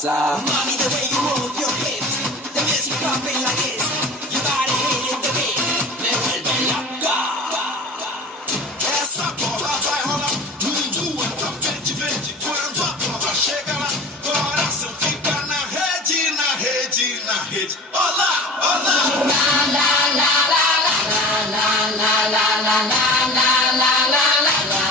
pasa? Mommy, the way you move your hips, the music popping like this, your body hitting the beat, me vuelve loca. Essa porra vai rolar, mundo é pra frente, vende. Quando a porra chega lá, coração fica na rede, na rede, na rede. Olá, olá. La la la la la la la la la la la la la.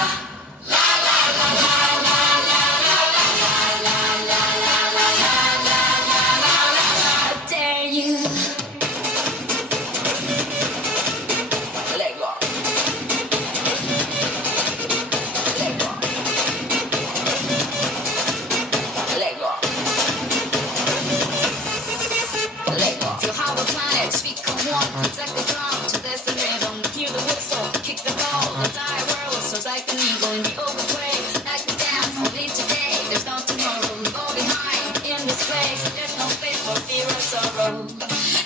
It's like a drum to this the rhythm. Hear the whistle, kick the ball. The entire world sounds like an eagle in the overplay. Like we dance, only today. There's no tomorrow. Go behind in this place. There's no space for fear or sorrow.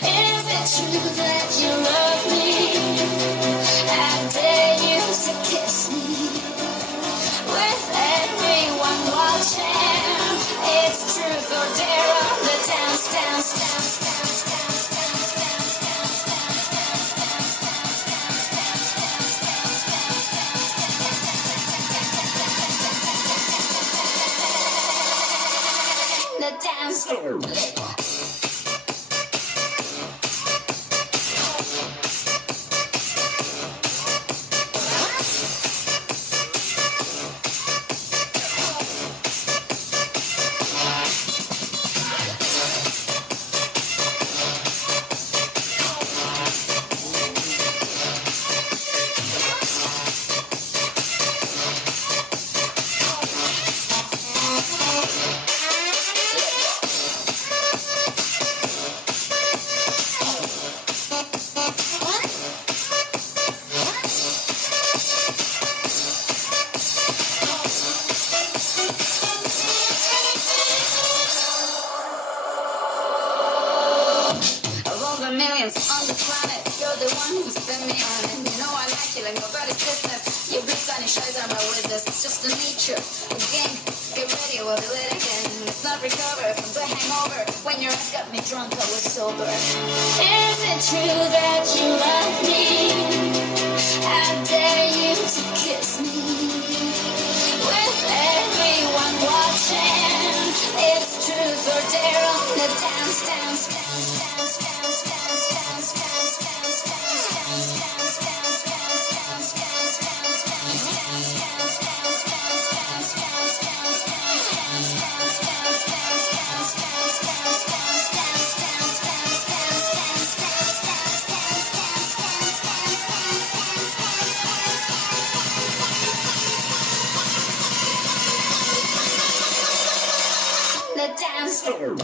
Is it true that you love me? I dare you to kiss me. With everyone watching, it's truth or dare on the dance, dance, dance, dance, dance, dance, dance, dance. The dance floor. Millions on the planet, you're the one who's been me on it. You know I like you like nobody's business. Your big sunny shows are my witness. It's just the nature of the game. Get ready, we'll do it again. Let's not recover from the hangover. When your ass got me drunk, I was sober. Is it true that you love me? I dare you to kiss me. With everyone watching, it's truth or dare on the dance, dance, dance, dance, dance, dance. The dance floor.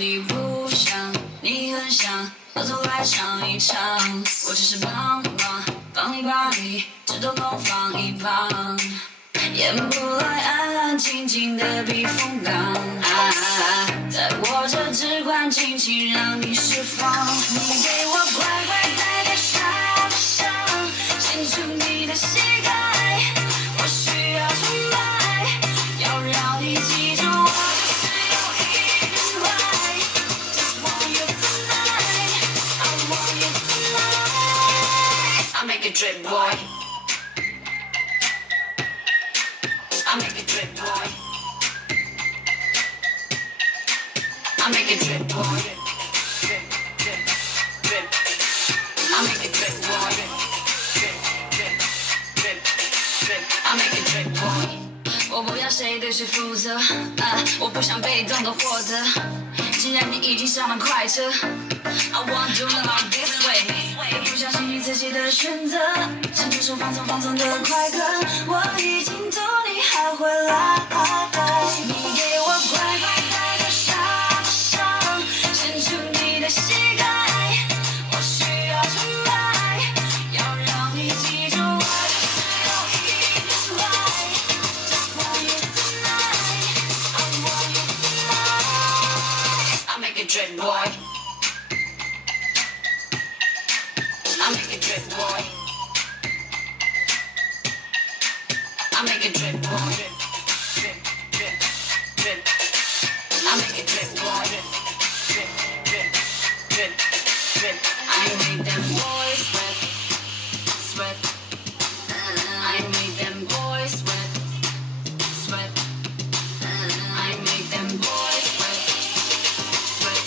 你不像，你很像，到头来上一场。我只是帮忙，帮你把理智都弄放一旁，演不来安安静静的避风港。在我这只管轻轻让你释放，你给我乖乖待在沙发上，伸出你的膝盖，我需要崇拜，要让你记住我就是有一点坏。Just want you tonight, I want you tonight. I make it drip, boy. I make it drip, boy. I make it drip, boy. Drip, drip, drip. I make it drip, boy. Drip, drip, drip, drip. I make it drip, boy. 我不要谁对谁负责，我不想被动的获得。既然你已经上了快车 ，I want to love this way。也不相信你自己的选择，想接受放纵放纵的快感，我已经懂你还会来。你给我乖乖待在沙发上，伸出你的膝盖，我需要崇拜，要让你记住我就是有一点坏。Just want you tonight, I want you tonight. I make it drip, boy. I make it drip, boy. I make it drip, boy. Drip, drip, drip. I make it drip, boy. Drip, drip, drip, drip. I make them boys sweat, sweat. I make them boys sweat, sweat. I make them boys sweat, sweat.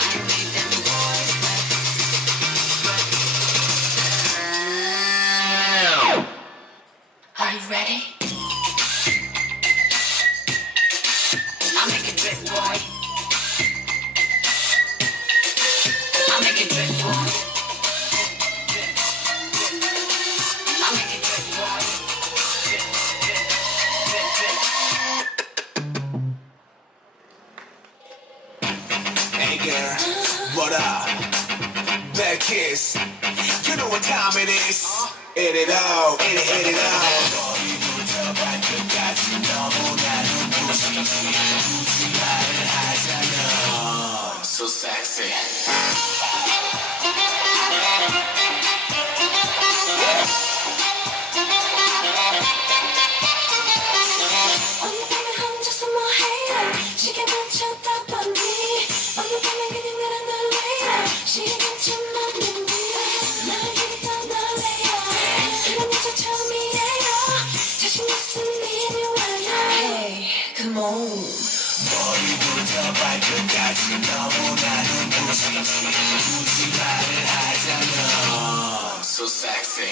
I make them boys sweat, sweat. Are you ready? I make it drip, boy. I make it drip, boy. Drip, drip, drip. I make it drip, boy. Drip, drip, drip, drip. Hey girl, what up? Black Kiss, you know what time it is. Eat it all, eat it all. 발끝까지 너무나 눈부시지 굳이 말을 하자면 So sexy. 오늘 밤에 혼자서 뭐해요 시계 맞췄다 보니 오늘 밤에 그냥 나랑 놀래요 시계 맞춰만 듣니 나에게 더 놀래요 그런 여자 처음이에요 자신 있으면 와요 Hey, come on 머리부터 발끝까지 너무나 눈부시지 굳이 말을 하자면 So sexy.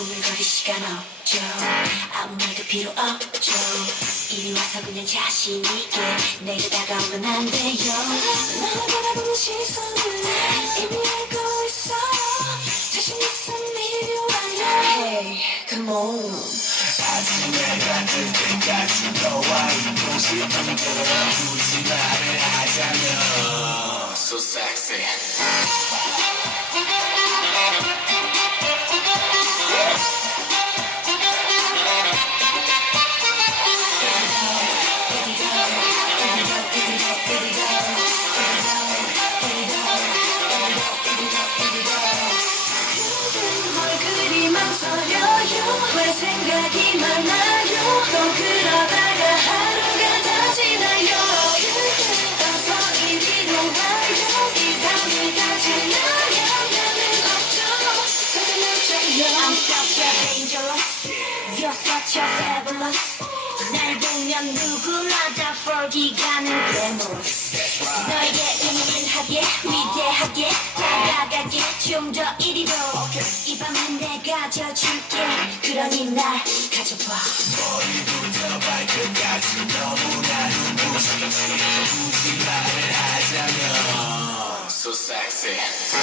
오늘거리 시간 없죠 아무 말도 필요 없죠 이리 와서 그냥 자신 있게 내게 다가오면 안 돼요 나를 바라보는 시선을 이미 알고 있어요 자신 있으면 이리 와요 Hey, come on 아직 내가 들 때까지 너와 있고 싶은 그런 굳이 말을 하자면 So sexy. 뭘 그리 망설여요 왜 생각이 많아요 또 그러다가 하루가 다 지나요 그래서 이리로 와요 이 밤이 다 지나면 나는 없죠 서둘러줘요 I'm such a dangerous You're such a fabulous 날 보면 누구나 다 for기 가는 glamorous 너에게 은은하게 위대하게 다가가게 좀 더 이리로 이 밤은 내가 져줄게 그러니 날 가져봐 머리부터 발끝까지 너무 sexy.